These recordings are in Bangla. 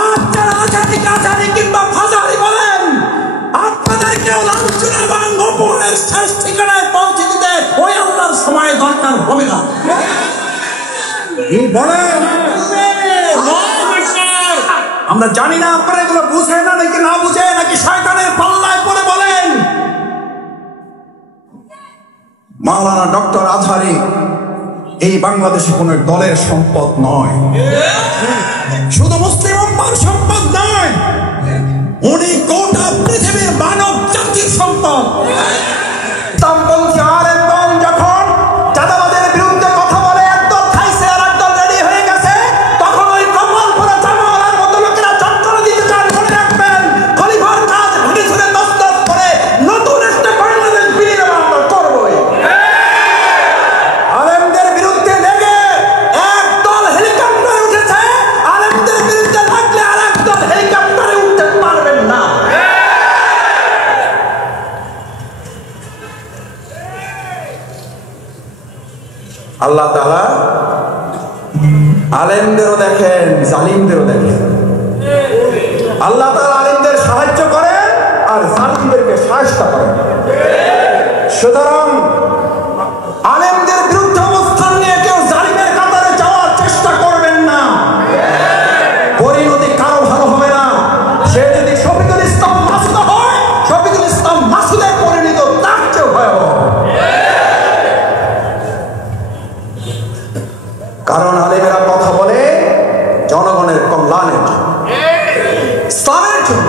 আর যারা আজাদি কাজারি কিংবা ফাজারি বলেন, আপনাদেরকেও লাঞ্ছনা এবং অপমানের শেষ ঠিকানায় পৌঁছে দিতে ওই আল্লাহর সময় দরকার হবে না। কি বলেন? আমরা জানি না আপনারা এগুলো বুঝে না নাকি না বুঝে, নাকি শয়তানের পাল্লায় পড়ে বলেন। মাওলানা ডক্টর আজহারি এই বাংলাদেশে কোন দলের সম্পদ নয়, শুধু মুসলিম উম্মার সম্পদ নয়, উনি গোটা পৃথিবীর মানব জাতির সম্পদ। যখন চাঁদাবাদের বিরুদ্ধে কথা বলে একদল খাইছে আর একদল রেডি হয়ে গেছে, তখন ওই কপাল পরা জামাওয়ালার মতো লোকেরা চট্টলা দিতে চান। মনে রাখবেন, খলিফার কাজ ভেঙে ছুড়ে দস্তক করে নতুন একটা বাংলাদেশ বিনির্মাণ আমরা করবই। আলেমদের বিরুদ্ধে লেগে একদল হেলিকপ্টারে উঠেছে, আলেমদের বিরুদ্ধে লাগলে আর একদল হেলিকপ্টারে উঠতে পারবেন না। আল্লাহ তাআলা আলেমদেরও দেখেন, জালিমদেরও দেখেন। আল্লাহ তাআলা আলেমদের সাহায্য করেন আর জালিমদেরকে সাহায্য করেন। সুতরাং আলেমদের বিরুদ্ধে অবস্থান নিয়ে কেউ জালিমের কাতারে যাওয়ার চেষ্টা করবেন না, পরিণতি কারো ভালো হবে না। সে যদি শফিকুল ইসলাম মাসুদ হয়, শফিকুল ইসলাম মাসুদের পরিণতি তার চেয়ে ভয়াবহ। কারণ আলেমেরা কথা বলে জনগণের কল্যাণের জন্য, ইসলামের জন্য।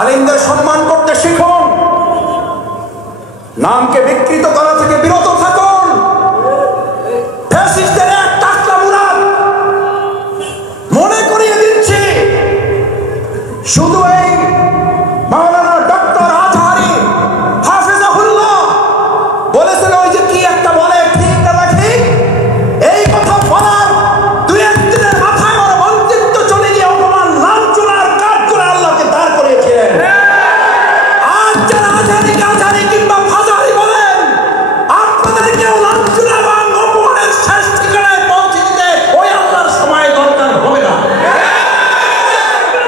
আলেমদের সম্মান করতে শিখুন, নামকে বিকৃত করা থেকে বিরত থাকুন। ফ্যাসিস্টদের এক টাকলা মুরাদ মনে করিয়ে দিচ্ছি, শুধু এই মাওলানা ডক্টর আজহারি হাফিজাহুল্লাহ বলেছেন, ওই যে কি একটা বলে ঠিক না ঠিক, এই কথা বলার দুই একদিনের মাথায় আমার মন্ত্রিত্ব চলে গিয়ে অপমান লাঞ্ছনার কাজ করে আল্লাহকে দাঁড় করিয়েছিলেন। আর যারা আজাদি কিংবা ফাজারি বলেন, আপনাদেরকেও লাঞ্ছনা এবং অপমানের শেষ ঠিকানায় পৌঁছে দিতে ওই আল্লাহর সময় দরকার হবে না।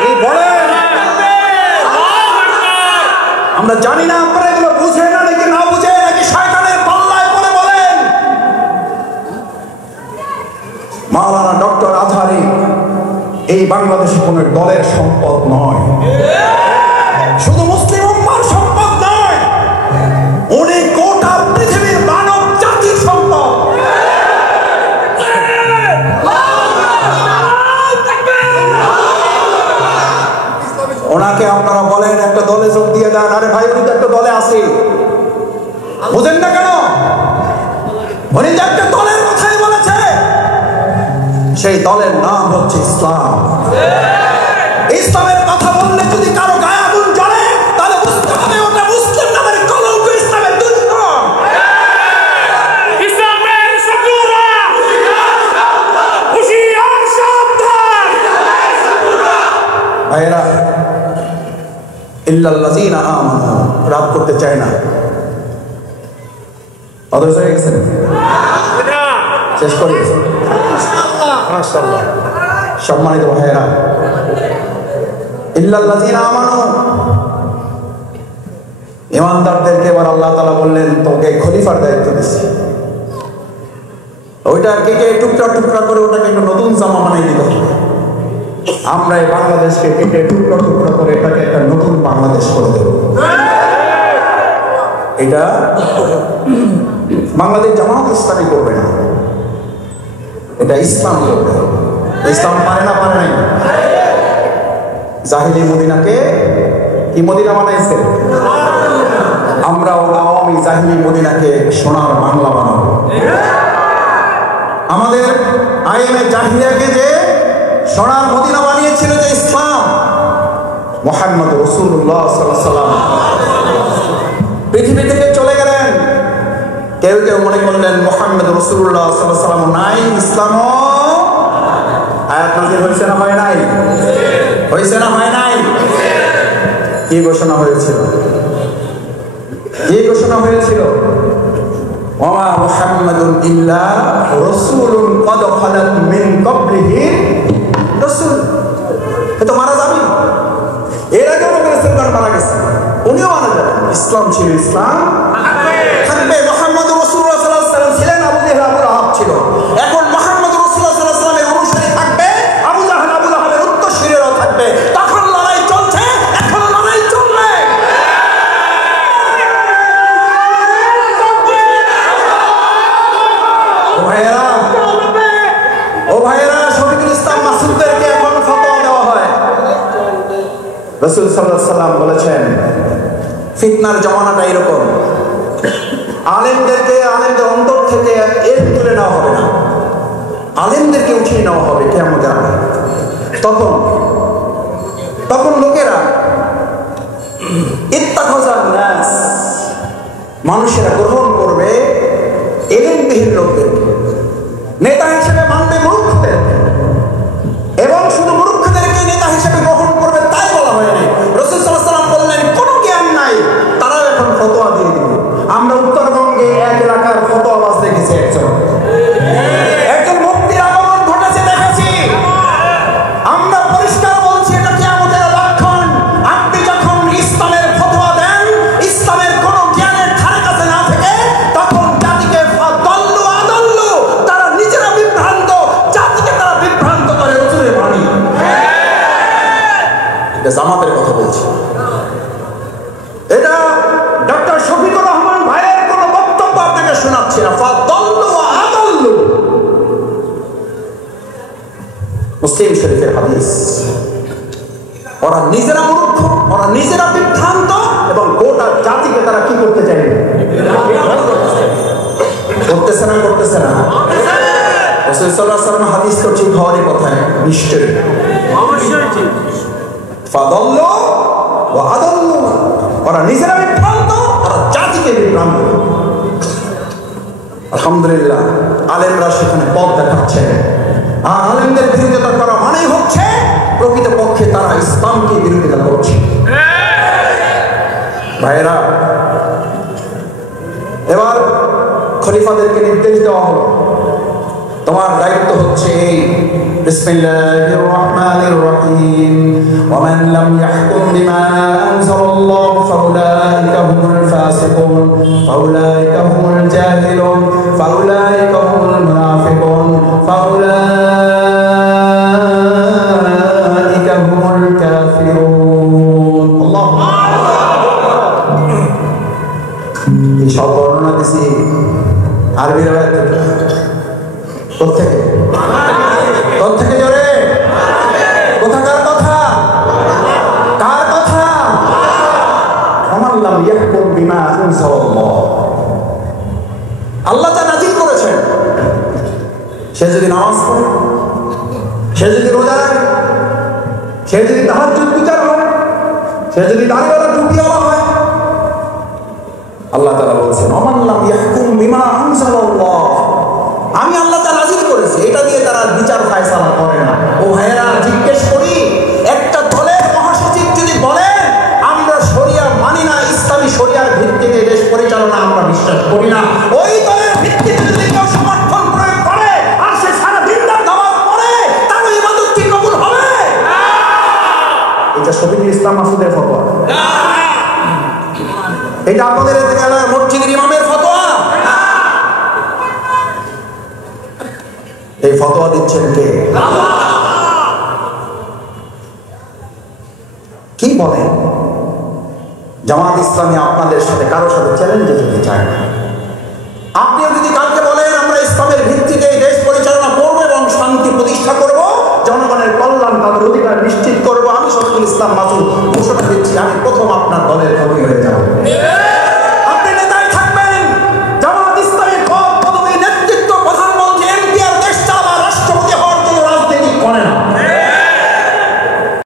কি বলেন? আমরা জানি না আপনারা এগুলো বুঝে না নাকি না বুঝে, নাকি শয়তানের পাল্লায় পড়ে বলেন। মাওলানা ডক্টর আজহারি এই বাংলাদেশে কোন দলের সম্পদ নয়, শুধু মুসলিম উম্মার সম্পদ নয়, উনি গোটা পৃথিবীর মানব জাতির সম্পদ। ওনাকে আপনারা বলেন একটা দলে যোগ দিয়ে দেন, আরে ভাই উনি তো একটা দলে আছে, বুঝেন না কেন? উনি তো একটা দলের কথাই বলেছে, সেই দলের নাম হচ্ছে ইসলাম। ইসলামের কথা বললে যদি কারো গায়ে আগুন জ্বলে, তাহলে বুঝতে হবে ওটা মুসলিম নামের কলঙ্ক, ইসলামের দুশমন, ইসলামের শত্রুরা। হুঁশিয়ার সাবধান ভাইরা, ইল্লাল্লাযীনা আমানু, রাত করতে চায় না। অদর্শ হয়ে গেছেন, শেষ করি। মাশাআল্লাহ। সম্মানিত ভাইয়েরা, ইল্লাল্লাযীনা আমানু, ইমানদারদেরকে এবার আল্লাহ তাআলা বললেন তোকে খলিফার দায়িত্ব দিচ্ছি। ওইটা কেটে টুকরা টুকরা করে ওটাকে একটু নতুন জামা বানিয়ে দিতে হবে। আমরা এই বাংলাদেশকে কেটে টুকরা টুকরা করে এটাকে একটা নতুন বাংলাদেশ করে দেব। এটা বাংলাদেশ জামাত ইসলামী করবে না, এটা ইসলাম করবে। ইসলাম পারে না, পারে নাই। জাহিলি মদিনাকে কি মদিনা বানাইছে? আমরাও আওয়ামী জাহিলি মদিনাকে সোনার বাংলা বানাবো। আমাদের আইএমএ জাহিলিয়াকে যে সোনার মদিনা বানিয়েছিল যে ইসলাম, মুহাম্মদ রাসূলুল্লাহ সাল্লাল্লাহু আলাইহি ওয়াসাল্লাম পৃথিবী থেকে চলে গেলেন। কেউ কেউ মনে করলেন মুহাম্মদ রাসূলুল্লাহ সাল্লাল্লাহু আলাইহি ওয়াসাল্লাম নাই, ইসলামও আয়াত নাযিল হয়েছে না হয় নাই? হয়েছে না হয় নাই? কি ঘোষণা হয়েছিল? কি ঘোষণা হয়েছিল? ওয়া মুহাম্মাদুন ইল্লা রাসূলুন ক্বাদ খালাত মিন ক্বাবলিহি রাসূল। তো মারা যাবে। এর আগে নবী রাসূলগণ মারা গেছে, উনিও মারা যাবেন। ইসলাম ছিল, ইসলাম থাকবে। মুহাম্মদ রাসূলুল্লাহ সাল্লাল্লাহু আলাইহি ওয়াসাল্লাম ছিলেন, আবু জাহল আবু লাহাব ছিল। এখন মুহাম্মদ রাসূলুল্লাহ সাল্লাল্লাহু আলাইহি ওয়াসাল্লামের অনুসারী থাকবে, আবু জাহল আবু লাহাবের উত্তরসূরিরাও থাকবে। তখন লড়াই চলছে, এখন লড়াই চলবে। ও ভাইয়েরা, শফিকুল ইসলাম মাসুদদেরকে এখন ফতোয়া দেওয়া হয়। রাসূল সাল্লাল্লাহু আলাইহি ওয়াসাল্লাম বলেছেন, ফিতনার জমানাটা এরকম, আলেমদের অন্তর থেকে এর তুলে নেওয়া হবে না, আলেমদেরকে উঠিয়ে নেওয়া হবে কিয়ামতের আগে। তখন লোকেরা ইত্তাখাযান নাস, মানুষেরা গ্রহণ করবে এলেমবিহীন লোকদেরকে, নেতা হিসেবে মানবে মূর্খদের, এবং শুধু মূর্খদেরকে নেতা হিসেবে গ্রহণ করবে তাই বলা হয়নি। রাসূল সাল্লাল্লাহু আলাইহি ওয়াসাল্লাম বললেন, কোনো জ্ঞান নাই, তারাও এখন ফতোয়া দিয়ে দিবে। আমরা উত্তরবঙ্গে এক এলাকার ফতোয়াবাজ দেখেছি, একজন মুফতির আগমন ঘটেছে দেখেছি। আমরা পরিষ্কার বলছি, এটা কিয়ামতের লক্ষণ। আপনি যখন ইসলামের ফতোয়া দেন, ইসলামের কোনো জ্ঞানের ধারে কাছে না থেকে, তখন জাতিকে ফাদাল্লু আদাল্লু, তারা নিজেরা বিভ্রান্ত, জাতিকে তারা বিভ্রান্ত করে রাসূলের বাণী। এটা জামাতের কথা বলছি, এটা ডক্টর শফিকুর রহমান ভাইয়ের কোন বক্তব্য আপনাকে শোনাচ্ছি না। ফাদাল্লু আদাল্লু, মুসলিম শরীফের হাদিস। ওরা নিজেরা মূর্খ, ওরা নিজেরা বিভ্রান্ত, এবং গোটা জাতিকে তারা কি করতে চাইবে? করতেছে না, করতেছে না। রাসূল সাল্লাল্লাহু আলাইহি ওয়াসাল্লাম হাদিস তো ঠিক হওয়ারই কথা, নিশ্চয়ই অবশ্যই ঠিক। ফাদাল্লু ওয়া আদাল্লু, ওরা নিজেরা বিভ্রান্ত, ওরা জাতিকে বিভ্রান্ত। আলহামদুলিল্লাহ, আলেমরা সেখানে পথ দেখাচ্ছে। আর আলেমদের বিরোধিতা করা মানেই হচ্ছে প্রকৃতপক্ষে তারা ইসলামকে বিরোধিতা করছে। ভাইয়েরা, এবার খলিফাদেরকে নির্দেশ দেওয়া হলো, তোমার দায়িত্ব হচ্ছে এই, বিসমিল্লাহির রাহমানির রহিম, ওয়া মান লাম ইয়াহকুম বিমা আনজালাল্লাহু ফাউলাইকা হুমুল ফাসিকুন, ফাউলাইকা হুমুল জাহিলুন, ফাউলাইকা হুমুল মুনাফিকুন, ফাউলাইকা হুমুল কাফিরুন। আল্লাহু আকবার। এই সব বর্ণনা দিছি আরবি রায়াত থেকে। কোথেকে জোরে? কোথাকার কথা? কার কথা? ওমান লাম ইয়াহকুম বিমা আনজালাল্লাহ, আল্লাহ যা নাযিল করেছেন, সে যদি নামাজ পড়ে, সে যদি রোজা রাখে, সে যদি তাহাজ্জুদ বিচার হয়, সে যদি দাড়িওয়ালা টুপিওয়ালা হয়, আল্লাহ তাআলা বলছেন ওমান লাম ইয়াহকুম বিমা আনজালাল্লাহ, আমি আল্লাহ তাআলা নাযিল করেছি, এটা দিয়ে তারা বিচার ফায়সালা করে না। ও ভাইয়েরা, জিজ্ঞেস করি, একটা দলের মহাসচিব যদি বলেন আমরা শরিয়া মানি না, ইসলামী শরিয়ার ভিত্তিতে দেশ পরিচালনা আমরা বিশ্বাস করি না, ওই দলের ভিত্তিতে যদি কেউ সমর্থন প্রয়োগ করে আর সে সারা দিন রাত নামাজ পড়ে, তার ইবাদত কি কবুল হবে? এটা শফিকুল ইসলাম মাসুদের ফতোয়া, এটা আপনাদের মসজিদের ইমামের ফতোয়া। এই ফতোয়া দিচ্ছেন কে? কি বলেন? জামাত ইসলামী আপনাদের সাথে কারোর সাথে চ্যালেঞ্জে যেতে চায় না।